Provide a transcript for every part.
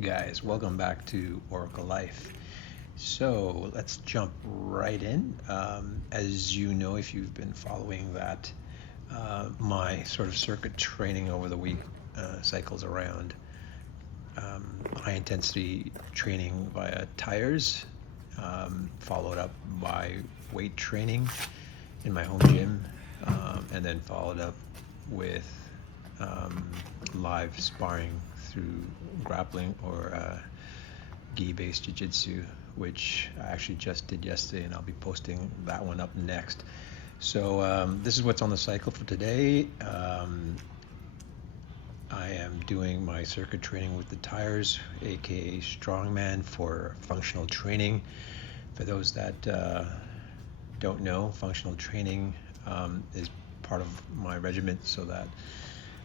Guys, welcome back to OracleLife. So let's jump right in. As you know, if you've been following that, my sort of circuit training over the week cycles around high intensity training via tires, followed up by weight training in my home gym, and then followed up with live sparring through grappling or gi-based jiu-jitsu, which I actually just did yesterday, and I'll be posting that one up next. So this is what's on the cycle for today. I am doing my circuit training with the tires, aka strongman, for functional training. For those that don't know, functional training is part of my regimen, so that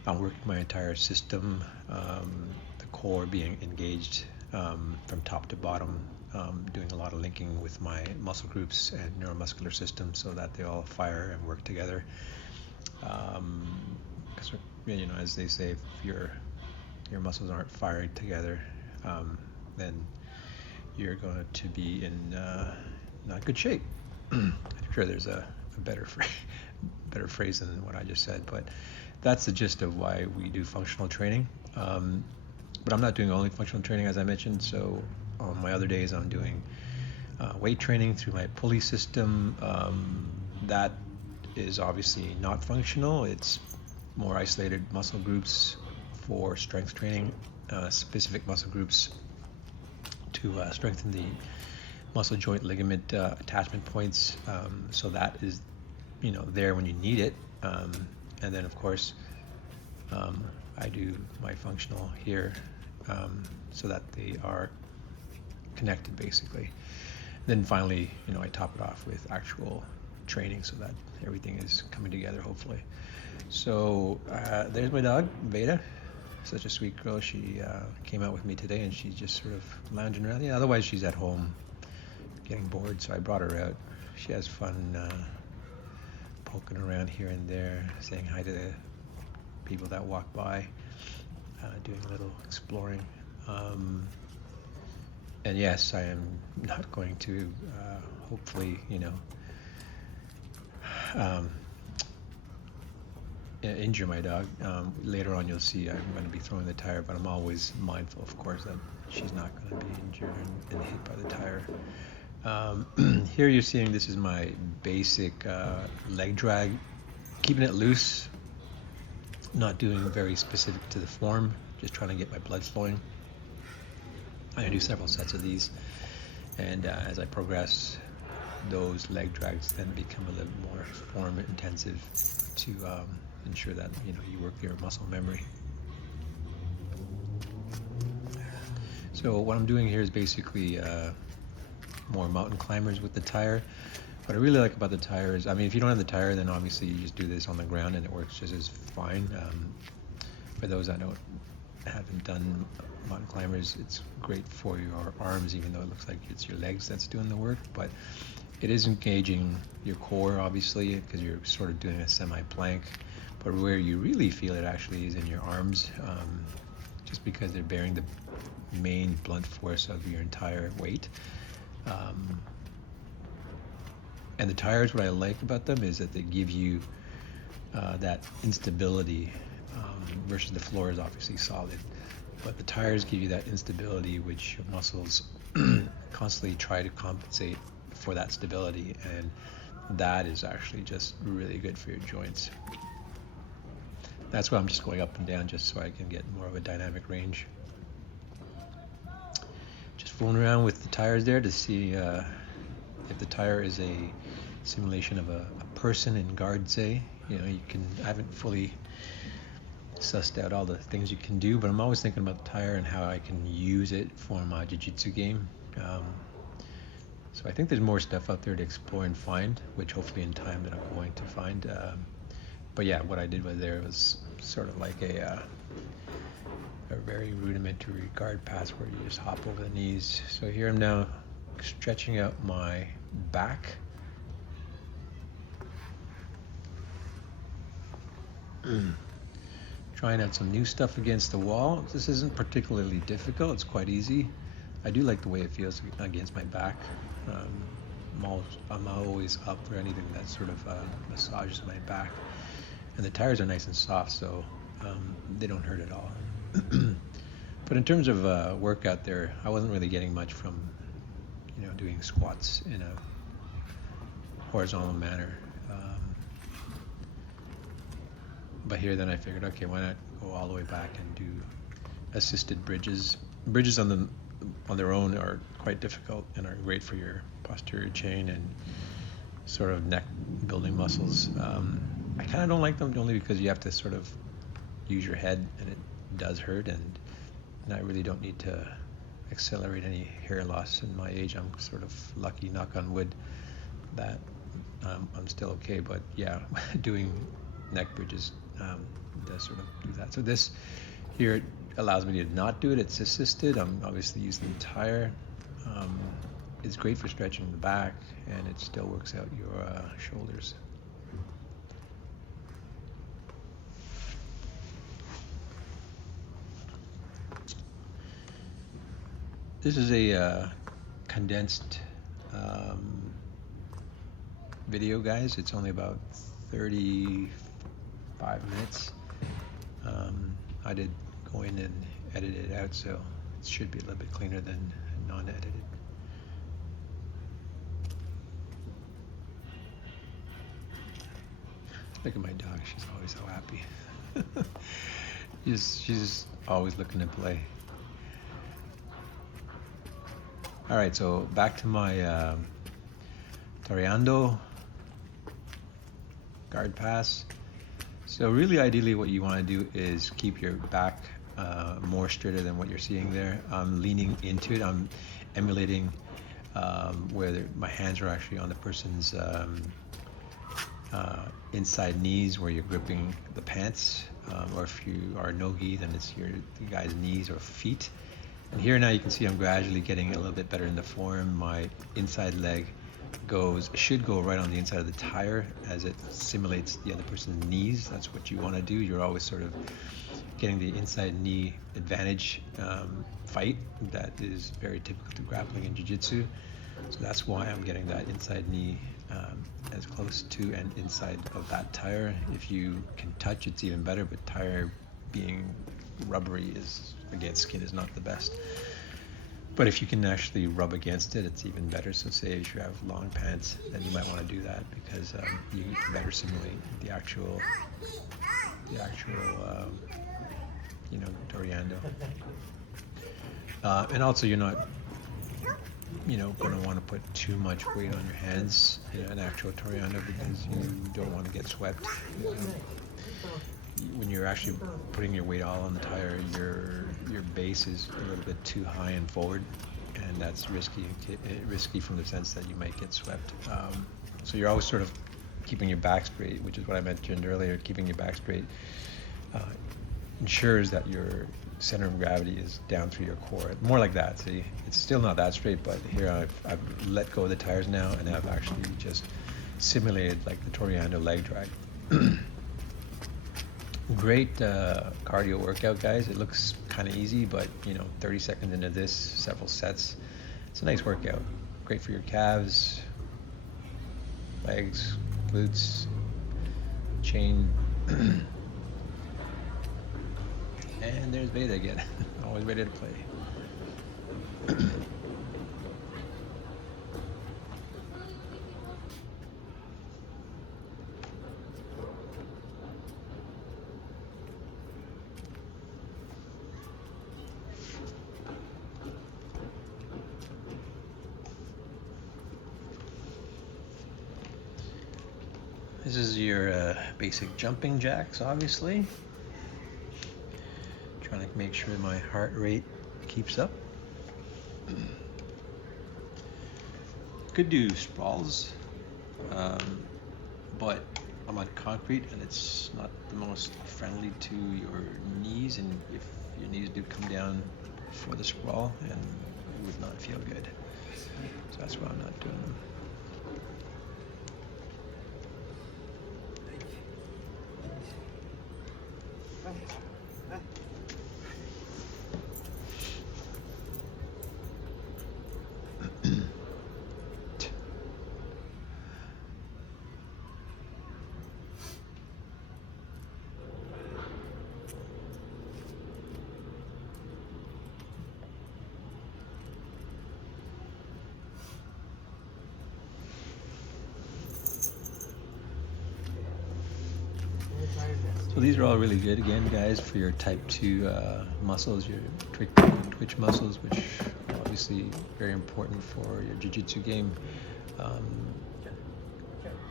I'm working my entire system, the core being engaged from top to bottom, doing a lot of linking with my muscle groups and neuromuscular system so that they all fire and work together. Because you know, as they say, if your muscles aren't firing together, then you're going to be in not good shape. I'm sure there's a better phrase than what I just said, but that's the gist of why we do functional training. But I'm not doing only functional training, as I mentioned. So on my other days, I'm doing weight training through my pulley system. That is obviously not functional. It's more isolated muscle groups for strength training, specific muscle groups to strengthen the muscle joint ligament attachment points. So that is, there when you need it. And then of course, I do my functional here so that they are connected basically. Then finally, I top it off with actual training so that everything is coming together hopefully. So there's my dog, Veda. Such a sweet girl. She came out with me today and she's just sort of lounging around. Yeah, otherwise she's at home getting bored, so I brought her out. She has fun poking around here and there, saying hi to the people that walk by, doing a little exploring. And yes, I am not going to hopefully, injure my dog. Later on you'll see I'm going to be throwing the tire, but I'm always mindful, of course, that she's not going to be injured and hit by the tire. Here you're seeing this is my basic leg drag, keeping it loose, not doing very specific to the form, just trying to get my blood flowing. I'm going to do several sets of these, and as I progress, those leg drags then become a little more form intensive to ensure that you work your muscle memory. So what I'm doing here is basically more mountain climbers with the tire. What I really like about the tire is, if you don't have the tire, then obviously you just do this on the ground and it works just as fine. For those that haven't done mountain climbers, it's great for your arms, even though it looks like it's your legs that's doing the work, but it is engaging your core, obviously, because you're sort of doing a semi-plank. But where you really feel it actually is in your arms, just because they're bearing the main blunt force of your entire weight. And the tires, what I like about them is that they give you that instability, versus the floor is obviously solid. But the tires give you that instability, which your muscles constantly try to compensate for that stability, and that is actually just really good for your joints. That's why I'm just going up and down, just so I can get more of a dynamic range. Just fooling around with the tires there to see if the tire is a simulation of a person in guard, say. I haven't fully sussed out all the things you can do, but I'm always thinking about the tire and how I can use it for my jiu-jitsu game. So I think there's more stuff out there to explore and find, which hopefully in time that I'm going to find. But yeah, what I did was sort of like a very rudimentary guard pass where you just hop over the knees. So here I'm now stretching out my back. trying out some new stuff against the wall. This isn't particularly difficult. It's quite easy. I do like the way it feels against my back. I'm always up for anything that sort of massages my back. And the tires are nice and soft, so they don't hurt at all. But in terms of workout there, I wasn't really getting much from, doing squats in a horizontal manner. But here then I figured, okay, why not go all the way back and do assisted bridges. Bridges on their own are quite difficult and are great for your posterior chain and sort of neck building muscles. I kind of don't like them only because you have to sort of use your head and it does hurt, and I really don't need to accelerate any hair loss in my age. I'm sort of lucky, knock on wood, that I'm still okay. But yeah, doing neck bridges does sort of do that. So this here allows me to not do it. It's assisted. I'm obviously using the tire. It's great for stretching the back, and it still works out your shoulders. This is a condensed video, guys. It's only about 35 minutes. I did go in and edit it out, so it should be a little bit cleaner than non-edited. Look at my dog. She's always so happy. She's always looking to play. All right, so back to my Toreando guard pass. So really, ideally, what you want to do is keep your back more straighter than what you're seeing there. I'm leaning into it. I'm emulating where my hands are actually on the person's inside knees, where you're gripping the pants, or if you are no-gi, then it's the guy's knees or feet. And here now you can see I'm gradually getting a little bit better in the form. My inside leg should go right on the inside of the tire as it simulates the other person's knees. That's what you want to do. You're always sort of getting the inside knee advantage fight. That is very typical to grappling and jiu-jitsu. So that's why I'm getting that inside knee as close to and inside of that tire. If you can touch, it's even better, but tire being rubbery against skin is not the best. But if you can actually rub against it, it's even better. So say if you have long pants, then you might want to do that, because you can better simulate the actual Toreando. And also you're not going to want to put too much weight on your hands in an actual Toreando, because you don't want to get swept. When you're actually putting your weight all on the tire, your base is a little bit too high and forward, and that's risky from the sense that you might get swept. So you're always sort of keeping your back straight, which is what I mentioned earlier. Keeping your back straight ensures that your center of gravity is down through your core. More like that. See, it's still not that straight, but here I've let go of the tires now, and I've actually just simulated like the Toreando leg drag. Great cardio workout, guys. It looks kind of easy, but 30 seconds into this, several sets, it's a nice workout. Great for your calves, legs, glutes, chain. And there's Beta again. Always ready to play. This is your basic jumping jacks, obviously. Trying to make sure my heart rate keeps up. Could do sprawls, but I'm on concrete and it's not the most friendly to your knees, and if your knees do come down for the sprawl, and it would not feel good. So that's why I'm not doing them. So these are all really good, again, guys, for your type 2 muscles, your twitch muscles, which are obviously very important for your jiu-jitsu game.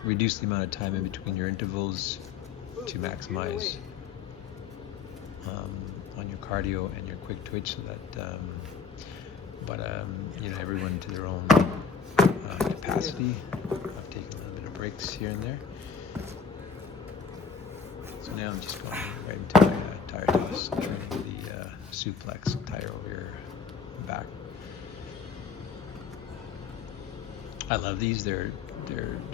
Reduce the amount of time in between your intervals to maximize on your cardio and your quick twitch, so that you know, everyone to their own capacity. I've taken a little bit of breaks here and there. So now I'm just going right into my tire toss, turn into the suplex tire over your back. I love these. They're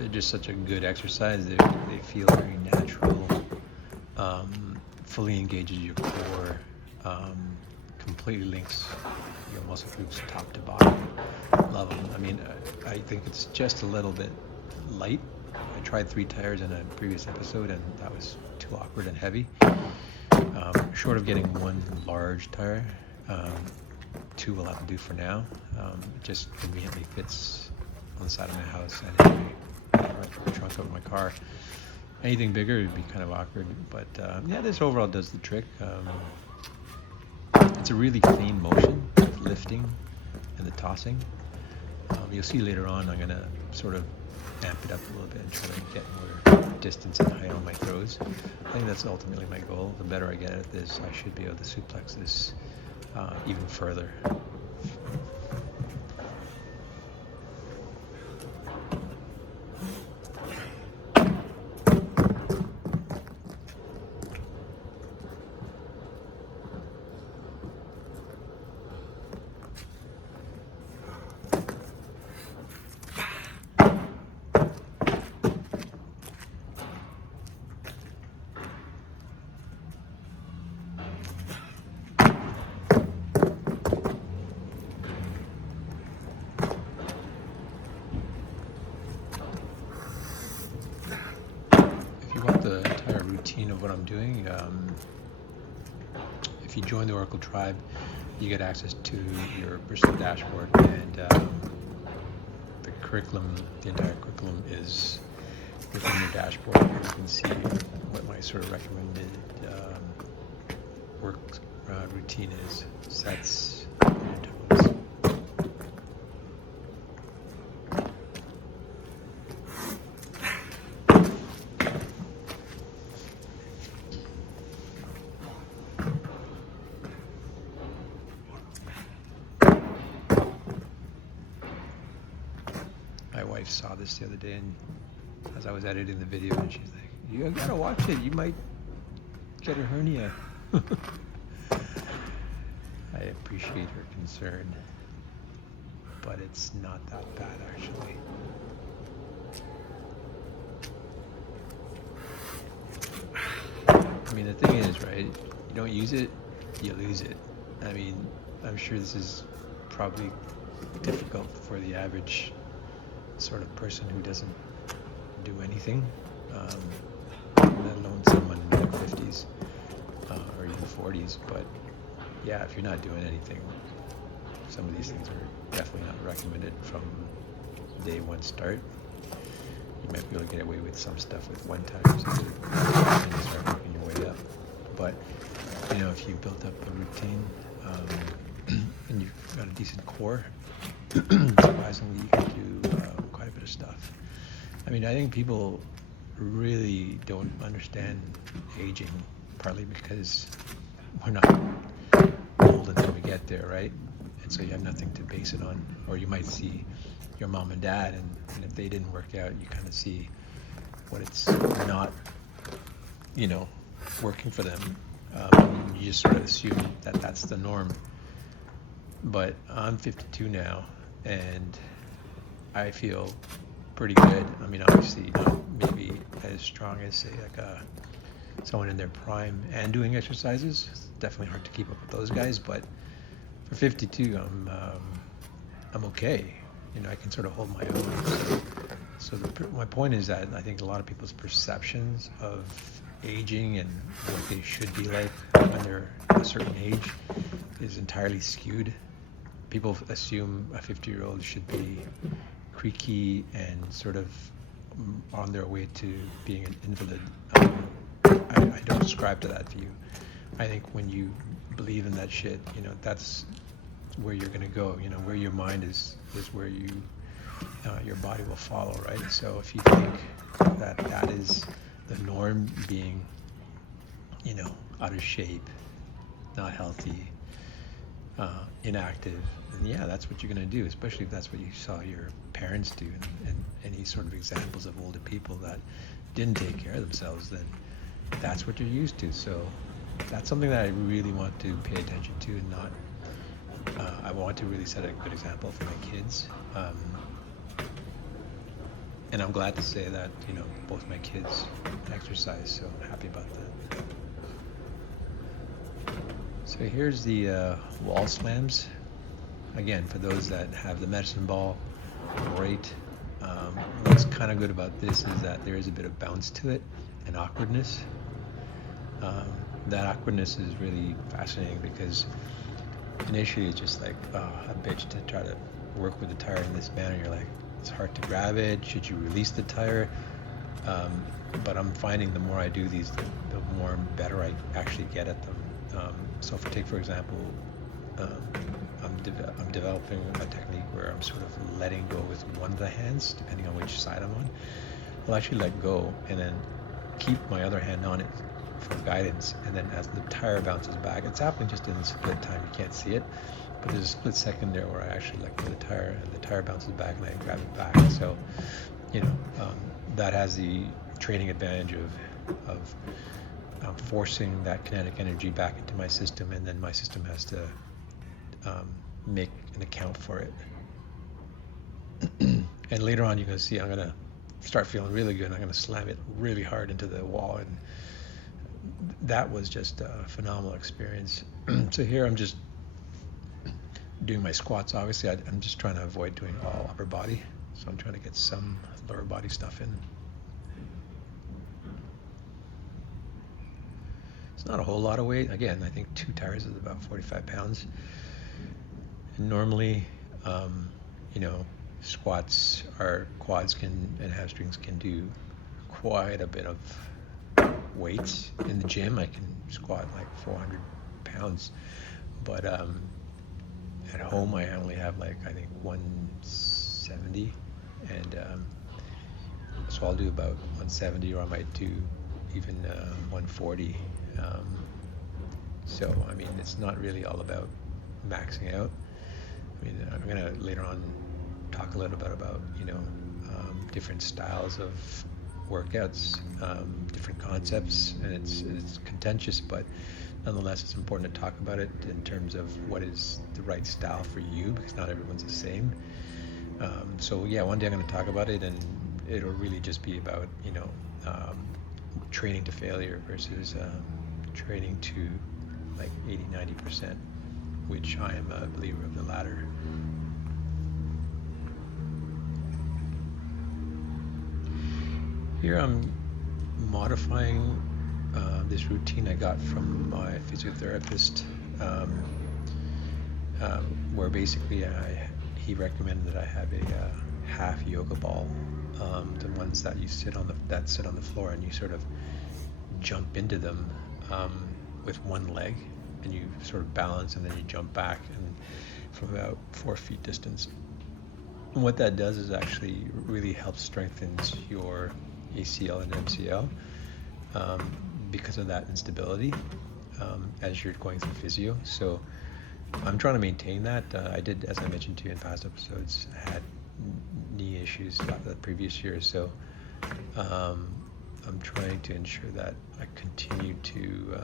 just such a good exercise. They feel very natural. Fully engages your core. Completely links your muscle groups top to bottom. Love them. I mean, I think it's just a little bit light. I tried 3 tires in a previous episode, and that was too awkward and heavy. Short of getting 1 large tire, 2 will have to do for now. It just conveniently fits on the side of my house and in the trunk of my car. Anything bigger would be kind of awkward, but yeah, this overall does the trick. It's a really clean motion of lifting and the tossing. You'll see later on I'm going to sort of amp it up a little bit and try to get more distance and height on my throws. I think that's ultimately my goal. The better I get at this, I should be able to suplex this even further. The entire routine of what I'm doing. If you join the OracleTribe, you get access to your Bristol dashboard, and the curriculum, the entire curriculum is within your dashboard. You can see what my sort of recommended work routine is, sets, and intervals. My wife saw this the other day, and as I was editing the video, and she's like, "You gotta watch it. You might get a hernia." I appreciate her concern, but it's not that bad, actually. I mean, the thing is, right? You don't use it, you lose it. I mean, I'm sure this is probably difficult for the average sort of person who doesn't do anything, let alone someone in their 50s or even 40s. But yeah, if you're not doing anything, some of these things are definitely not recommended from day 1 start. You might be able to get away with some stuff with 1 time, so and you start working your way up. But you know, if you've built up a routine and you've got a decent core, surprisingly you can do quite a bit of stuff. I mean, I think people really don't understand aging, partly because we're not old until we get there, right? And so you have nothing to base it on. Or you might see your mom and dad, and if they didn't work out, you kind of see what it's not, you know, working for them. You just sort of assume that that's the norm. But I'm 52 now, and I feel pretty good. I mean, obviously not maybe as strong as, say, like a someone in their prime and doing exercises. It's definitely hard to keep up with those guys, but for 52, I'm okay. You know, I can sort of hold my own. So my point is that I think a lot of people's perceptions of aging and what they should be like when they're a certain age is entirely skewed. People assume a 50-year-old should be creaky and sort of on their way to being an invalid. I don't subscribe to that view. I think when you believe in that shit, you know, that's where you're going to go. You know, where your mind is where your body will follow, right? So if you think that is the norm, being, you know, out of shape, not healthy, inactive, and yeah, that's what you're going to do, especially if that's what you saw your parents do, and any sort of examples of older people that didn't take care of themselves, then that's what you're used to. So that's something that I really want to pay attention to, and not I want to really set a good example for my kids. And I'm glad to say that, you know, both my kids exercise, so I'm happy about that. So here's the wall slams. Again, for those that have the medicine ball, great. What's kind of good about this is that there is a bit of bounce to it and awkwardness. That awkwardness is really fascinating because initially it's just like a bitch to try to work with the tire in this manner. You're like, it's hard to grab it. Should you release the tire? But I'm finding the more I do these, the more better I actually get at them. So for example, I'm developing a technique where I'm sort of letting go with one of the hands, depending on which side I'm on. I'll actually let go and then keep my other hand on it for guidance. And then as the tire bounces back, it's happening just in a split time. You can't see it, but there's a split second there where I actually let go of the tire, and the tire bounces back, and I grab it back. So, you know, that has the training advantage of forcing that kinetic energy back into my system, and then my system has to make an account for it. And later on, you're going to see I'm going to start feeling really good, and I'm going to slam it really hard into the wall, and that was just a phenomenal experience. So here I'm just doing my squats. Obviously, I'm just trying to avoid doing all upper body, so I'm trying to get some lower body stuff in. It's not a whole lot of weight. Again, I think 2 tires is about 45 pounds. And normally, you know, squats, our quads and hamstrings can do quite a bit of weights. In the gym, I can squat like 400 pounds, but at home I only have like, I think, 170, and so I'll do about 170, or I might do even 140. So I mean, it's not really all about maxing out. I mean, I'm gonna later on talk a little bit about, you know, different styles of workouts, different concepts, and it's contentious, but nonetheless it's important to talk about it in terms of what is the right style for you, because not everyone's the same. So yeah, one day I'm going to talk about it, and it'll really just be about, you know, training to failure versus training to like 80-90%, which I am a believer of the latter. Here I'm modifying this routine I got from my physiotherapist, where basically he recommended that I have a half yoga ball, the ones that you sit on the floor, and you sort of jump into them with one leg, and you sort of balance, and then you jump back, and from about 4 feet distance. And what that does is actually really helps strengthens your ACL and MCL because of that instability as you're going through physio. So I'm trying to maintain that. I did, as I mentioned to you in past episodes, had knee issues the previous year, so I'm trying to ensure that I continue to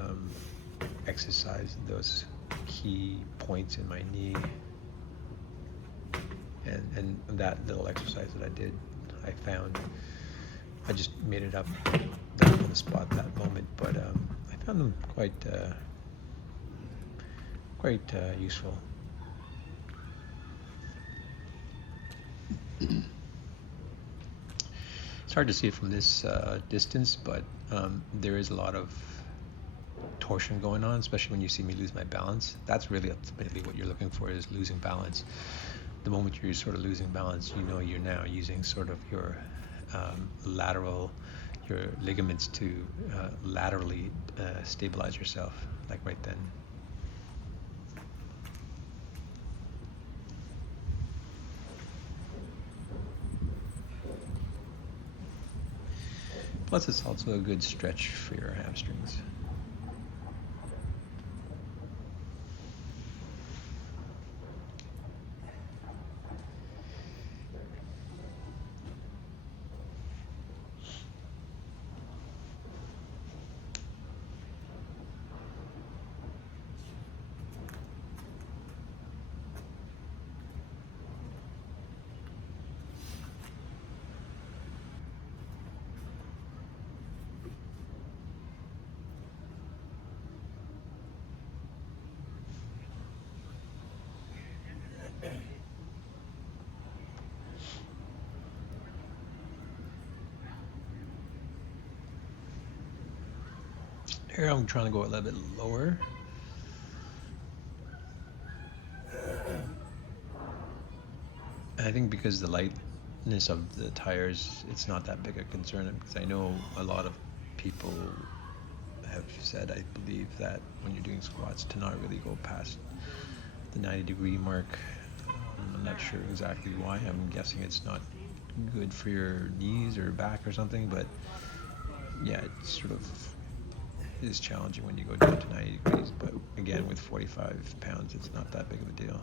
exercise those key points in my knee, and that little exercise that I did, I found I just made it up on to spot that moment, but I found them quite useful. It's hard to see it from this distance, but there is a lot of torsion going on, especially when you see me lose my balance. That's really ultimately what you're looking for, is losing balance. The moment you're sort of losing balance, you know you're now using sort of your your ligaments to laterally stabilize yourself, like right then. Plus, it's also a good stretch for your hamstrings. Here I'm trying to go a little bit lower. And I think because the lightness of the tires, it's not that big a concern, because I know a lot of people have said, I believe, that when you're doing squats to not really go past the 90-degree mark. I'm not sure exactly why. I'm guessing it's not good for your knees or back or something, but yeah, it sort of is challenging when you go down to 90 degrees, but again, with 45 pounds, it's not that big of a deal.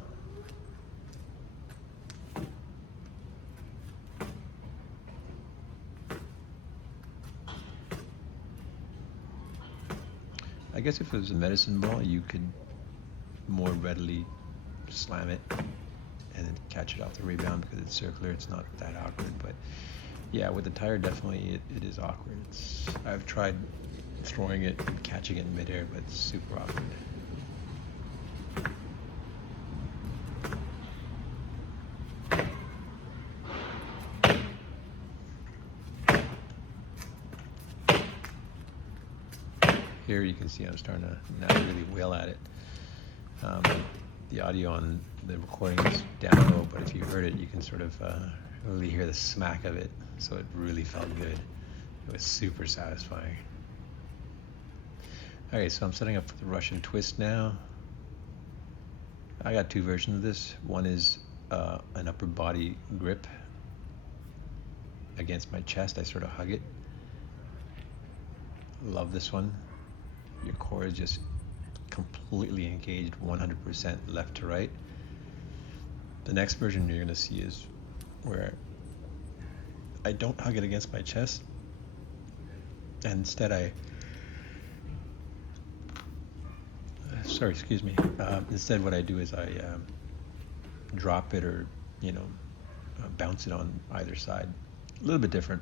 I guess if it was a medicine ball, you could more readily slam it and then catch it off the rebound, because it's circular, it's not that awkward. But yeah, with the tire, definitely it is awkward. I've tried throwing it and catching it in midair, but it's super awkward. Here you can see I'm starting to now really wail at it. The audio on the recording is down low, but if you heard it, you can sort of really hear the smack of it. So it really felt good. It was super satisfying. Okay, so I'm setting up for the Russian twist now. I got two versions of this. One is an upper body grip against my chest. I sort of hug it. Love this one. Your core is just completely engaged 100% left to right. The next version you're going to see is where I don't hug it against my chest, and instead instead what I do is I drop it, or bounce it on either side. A little bit different.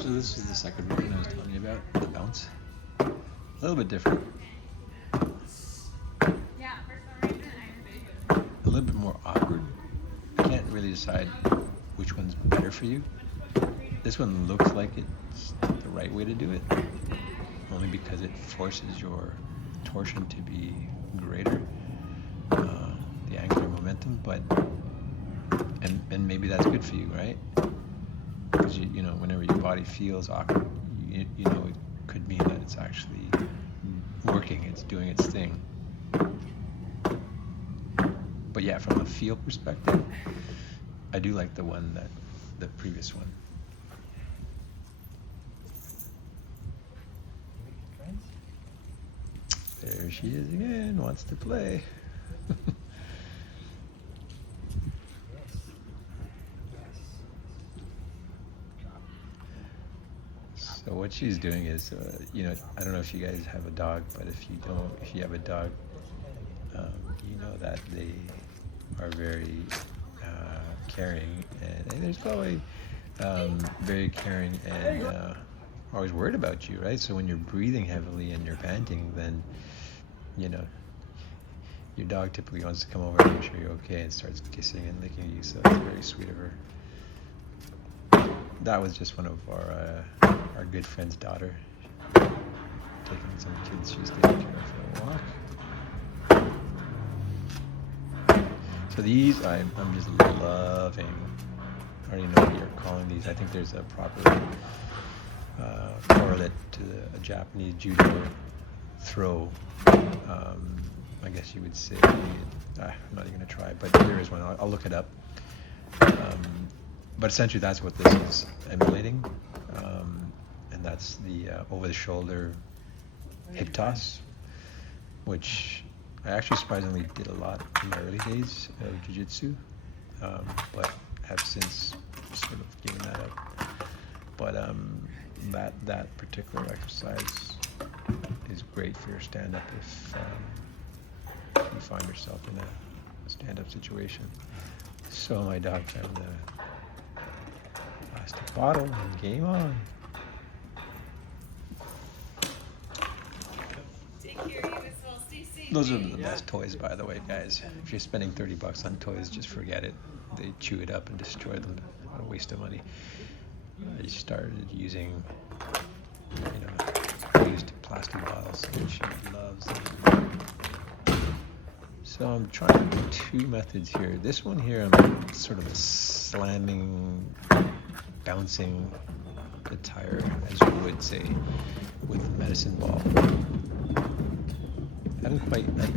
So this is the second version I was telling you about, the bounce. A little bit different. A little bit more awkward. I can't really decide which one's better for you. This one looks like it's the right way to do it, only because it forces your torsion to be greater, the angular momentum, and maybe that's good for you, right? because you know, whenever your body feels awkward, you know it could mean that it's actually working, it's doing its thing. But yeah, from a feel perspective, I do like the previous one. There she is again, wants to play. So what she's doing is, you know, I don't know if you guys have a dog, but if you don't, if you have a dog, you know that they are very caring, and there's probably very caring and always worried about you, right? So when you're breathing heavily and you're panting, then, you know, your dog typically wants to come over and make sure you're okay and starts kissing and licking you, so it's very sweet of her. That was just one of our good friend's daughter, taking some kids she's taking care of for a walk. So these I'm just loving. I don't even know what you're calling these. I think there's a proper correlate to a Japanese judo throw. I guess you would say, I'm not even going to try, but there is one. I'll look it up. But essentially that's what this is emulating. And that's the over-the-shoulder hip toss, which I actually surprisingly did a lot in the early days of jiu-jitsu, but have since sort of given that up. But that particular exercise is great for your stand-up if you find yourself in a stand-up situation. So my dog found the plastic bottle and game on. Those are the best toys, by the way, guys. If you're spending $30 on toys, just forget it. They chew it up and destroy them. What a waste of money. I started using, used plastic bottles, and she loves them. So I'm trying two methods here. This one here, I'm sort of slamming, bouncing the tire, as you would say, with the medicine ball. I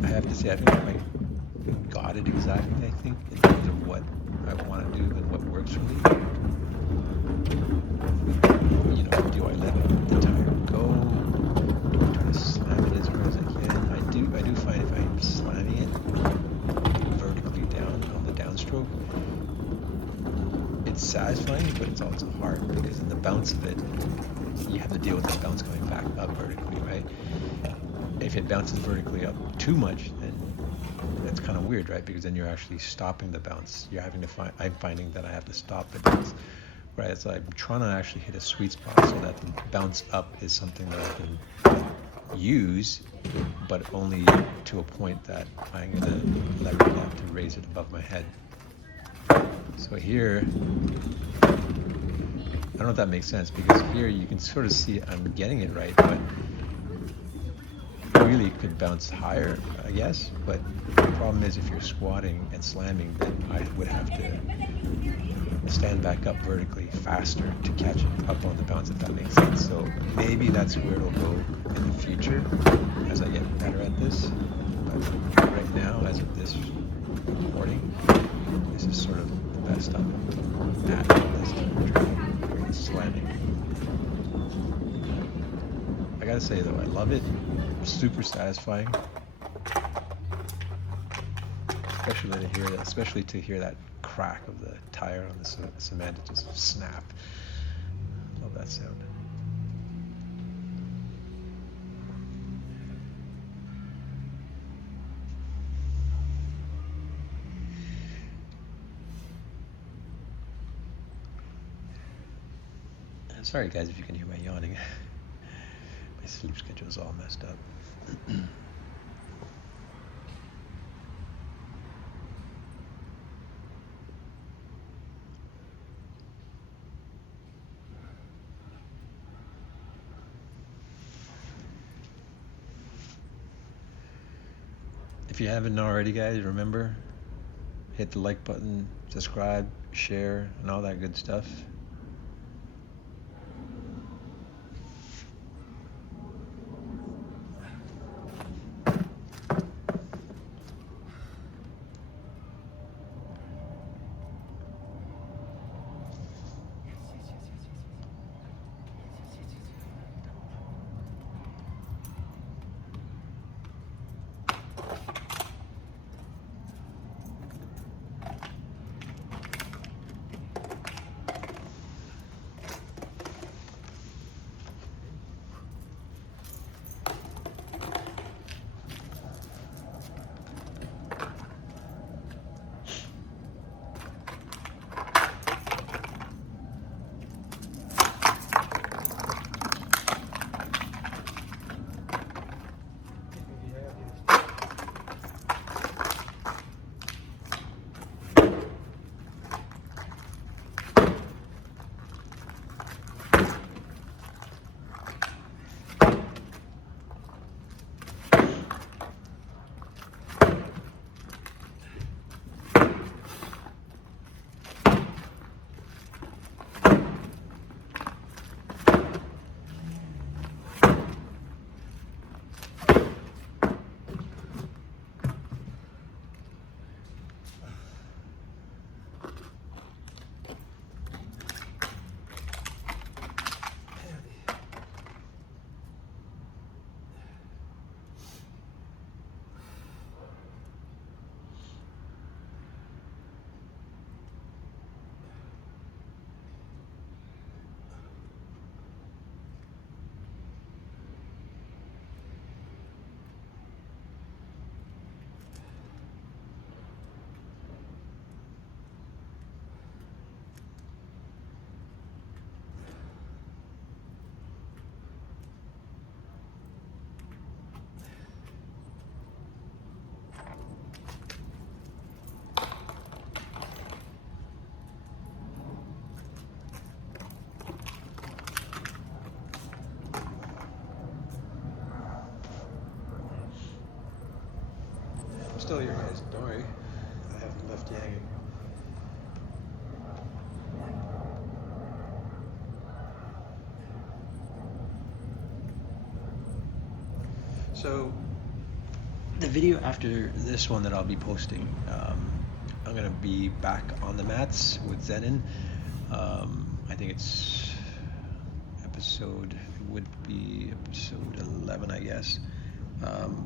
have to say, I haven't quite got it exactly, I think, in terms of what I want to do and what works for me. You know, do I let the tire go? Do I try to slam it as hard as I can? I do find if I'm slamming it vertically down on the downstroke, it's satisfying, but it's also hard because in the bounce of it, you have to deal with the bounce coming back up vertically, right? If it bounces vertically up too much, then that's kind of weird, right? Because then you're actually stopping the bounce. I'm finding that I have to stop the bounce, right? So I'm trying to actually hit a sweet spot so that the bounce up is something that I can use, but only to a point that I'm going to leverage that to raise it above my head. So here, I don't know if that makes sense, because here you can sort of see I'm getting it right, but really could bounce higher, I guess, but the problem is if you're squatting and slamming, then I would have to stand back up vertically faster to catch it up on the bounce, if that makes sense. So maybe that's where it'll go in the future as I get better at this. But right now, as of this recording, this is sort of the best I'm at this time, slamming. I gotta say though, I love it. Super satisfying, especially to hear that crack of the tire on the cement. It just snap. Love that sound. Sorry guys if you can hear my yawning. My sleep schedule is all messed up. If you haven't already, guys, remember, hit the like button, subscribe, share, and all that good stuff. still here, guys. Don't worry. I haven't left you hanging. So, the video after this one that I'll be posting, I'm going to be back on the mats with Zenon. I think it's episode 11, I guess.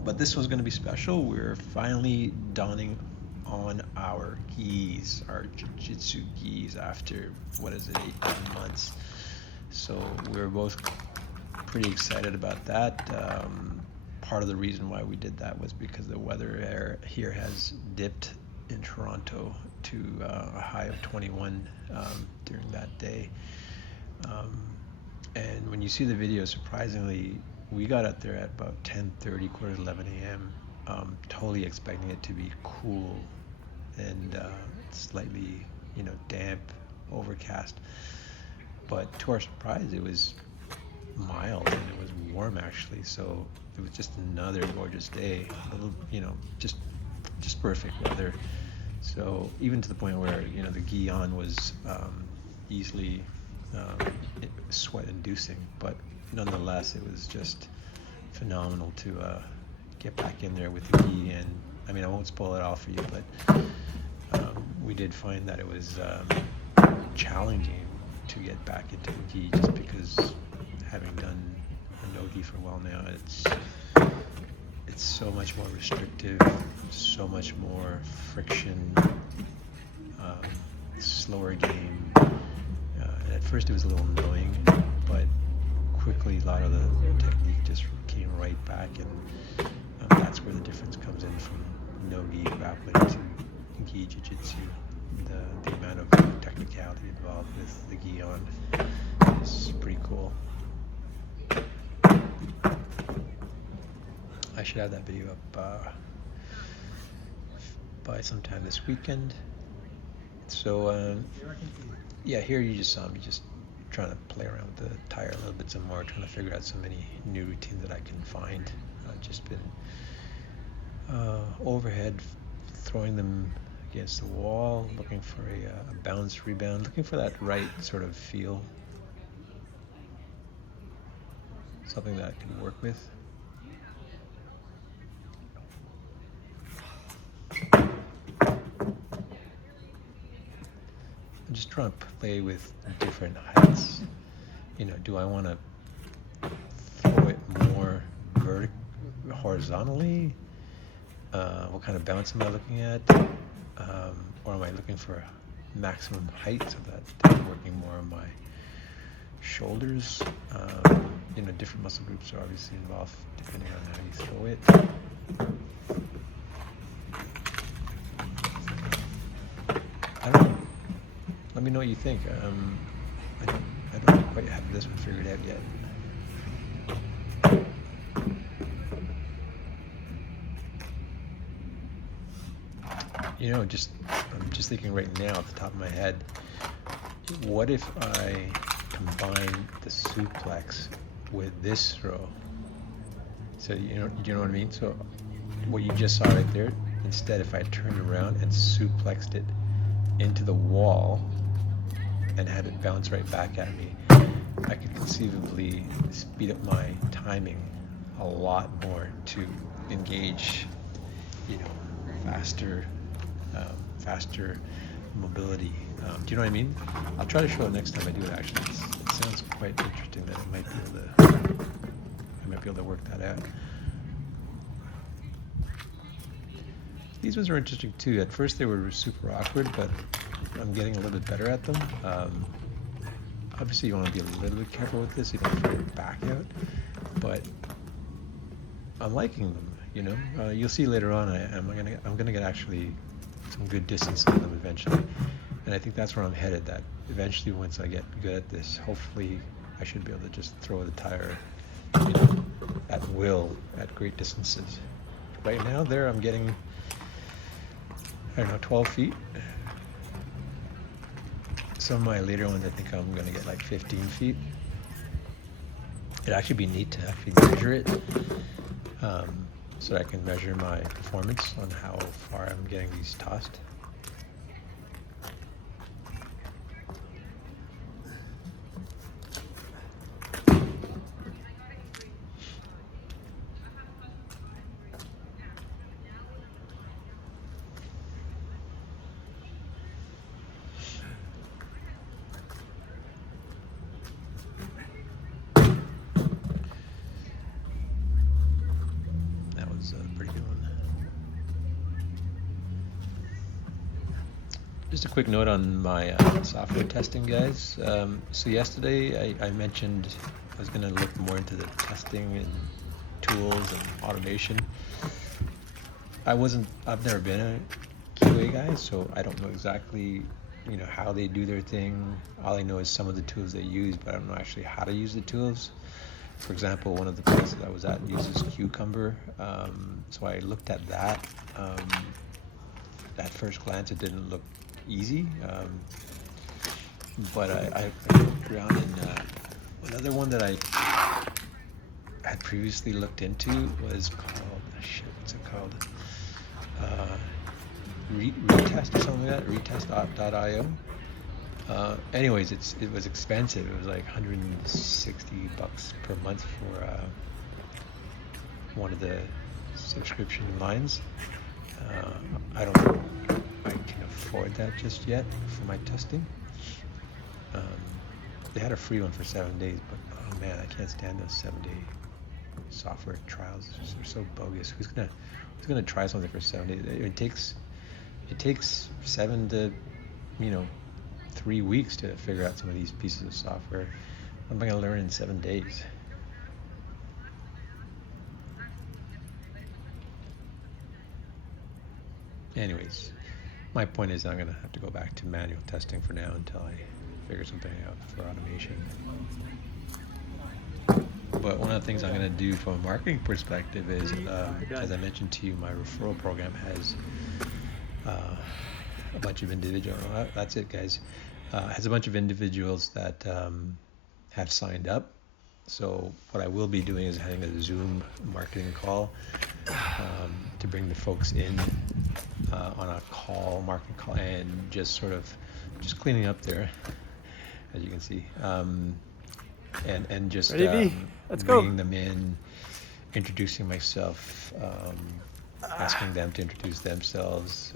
But this one's going to be special. We're finally donning on our gis, our jiu-jitsu gis, after, 8-9 months. So we're both pretty excited about that. Part of the reason why we did that was because the weather here has dipped in Toronto to a high of 21 during that day. And when you see the video, surprisingly, we got out there at about 10:30, 11 a.m., totally expecting it to be cool and slightly, damp, overcast. But to our surprise, it was mild and it was warm actually. So it was just another gorgeous day. A little, just perfect weather. So even to the point where the gi on was easily sweat-inducing, but nonetheless, it was just phenomenal to get back in there with the gi. And I mean, I won't spoil it all for you, but we did find that it was challenging to get back into the gi, just because having done a no gi for a while now, it's so much more restrictive, so much more friction, slower game. And at first it was a little annoying, but quickly a lot of the technique just came right back, and that's where the difference comes in from no gi grappling to gi jiu-jitsu. The amount of technicality involved with the gi on is pretty cool. I should have that video up by sometime this weekend. So yeah, here you just saw me just trying to play around with the tire a little bit some more, trying to figure out so many new routines that I can find. I've just been overhead, throwing them against the wall, looking for a bounce rebound, looking for that right sort of feel, something that I can work with. I'm just trying to play with different heights. Do I want to throw it more horizontally? What kind of bounce am I looking at? Or am I looking for maximum height so that I'm working more on my shoulders? Different muscle groups are obviously involved depending on how you throw it. I don't know. Let me know what you think. I don't quite have this one figured out yet. I'm just thinking right now off the top of my head, what if I combine the suplex with this throw? So you know what I mean? So what you just saw right there, instead if I turned around and suplexed it into the wall and had it bounce right back at me, I could conceivably speed up my timing a lot more to engage, faster mobility. Do you know what I mean? I'll try to show it next time I do it. Actually, it sounds quite interesting that I might be able to work that out. These ones are interesting too. At first they were super awkward, but I'm getting a little bit better at them. Obviously you want to be a little bit careful with this, you don't throw your back out, but I'm liking them. You'll see later on I'm gonna get actually some good distance on them eventually, and I think that's where I'm headed. That eventually, once I get good at this, hopefully I should be able to just throw the tire at will at great distances. Right now there I'm getting, 12 feet. Some of my later ones I think I'm going to get like 15 feet. It'd actually be neat to actually measure it. so that I can measure my performance on how far I'm getting these tossed. That was a pretty good one. Just a quick note on my software testing, guys. So yesterday I mentioned I was going to look more into the testing and tools and automation. I've never been a QA guy, so I don't know exactly, how they do their thing. All I know is some of the tools they use, but I don't know actually how to use the tools. For example, one of the places I was at uses Cucumber, so I looked at that. At first glance, it didn't look easy, but I looked around, and another one that I had previously looked into was called, what's it called? Retest or something like that, retest.io. Anyways, it was expensive. It was like $160 per month for one of the subscription lines. I don't know if I can afford that just yet for my testing. They had a free one for 7 days, but oh man, I can't stand those 7-day software trials. They're so bogus. Who's gonna try something for 7 days? It takes 7 to 3 weeks to figure out some of these pieces of software. What am I gonna learn in 7 days? Anyways, my point is I'm gonna have to go back to manual testing for now until I figure something out for automation. But one of the things I'm going to do from a marketing perspective is, as I mentioned to you, my referral program has a bunch of individuals. That's it, guys. Has a bunch of individuals that have signed up. So what I will be doing is having a Zoom marketing call to bring the folks in on a marketing call, and just cleaning up there, as you can see. And just bringing them in, introducing myself, asking them to introduce themselves,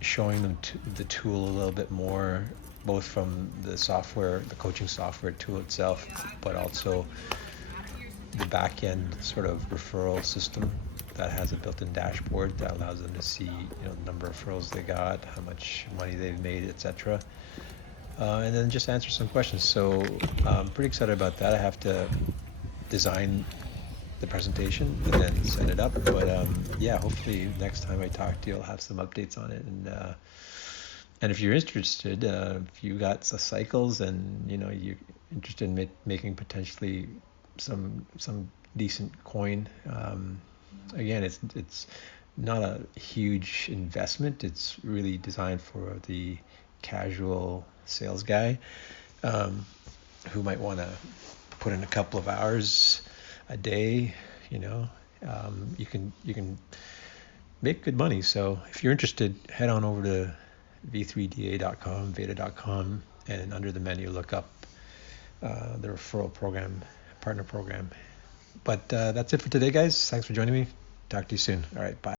showing them the tool a little bit more, both from the software, the coaching software tool itself, but also the back-end sort of referral system that has a built-in dashboard that allows them to see, the number of referrals they got, how much money they've made, etc. And then just answer some questions. So I'm pretty excited about that. I have to design the presentation and then set it up. But yeah, hopefully next time I talk to you, I'll have some updates on it. And if you're interested, if you got some cycles and you're interested in making potentially some decent coin, again, it's not a huge investment. It's really designed for the casual sales guy who might want to put in a couple of hours a day. You can make good money. So if you're interested, head on over to v3da.com, veda.com, and under the menu look up the referral program, partner program. But that's it for today, guys. Thanks for joining me. Talk to you soon. All right, bye.